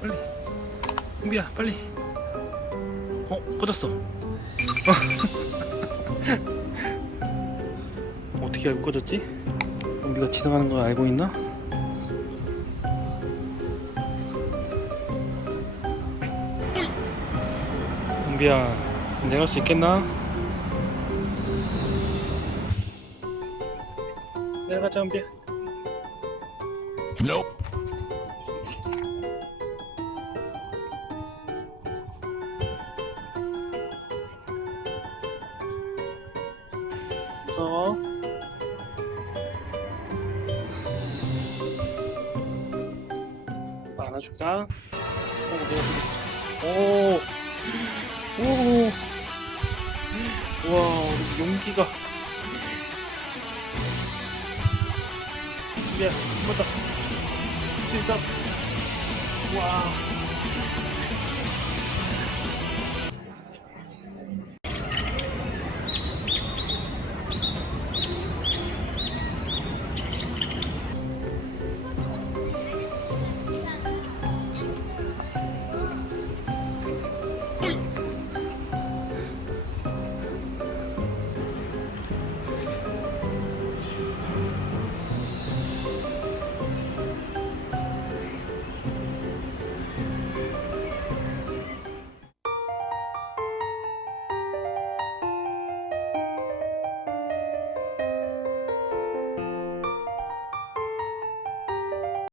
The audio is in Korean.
빨리, 은비야, 빨리. 꺼졌어. 어떻게 알고 꺼졌지? 은비가 지나가는 걸 알고 있나? 은비야, 내려갈 수 있겠나? 내려가자, 은비야. Nope. 무서워. 안아줄까? 오, 오, 우와, 우리 용기가. 야, 한번 더. 할수 있어. 와.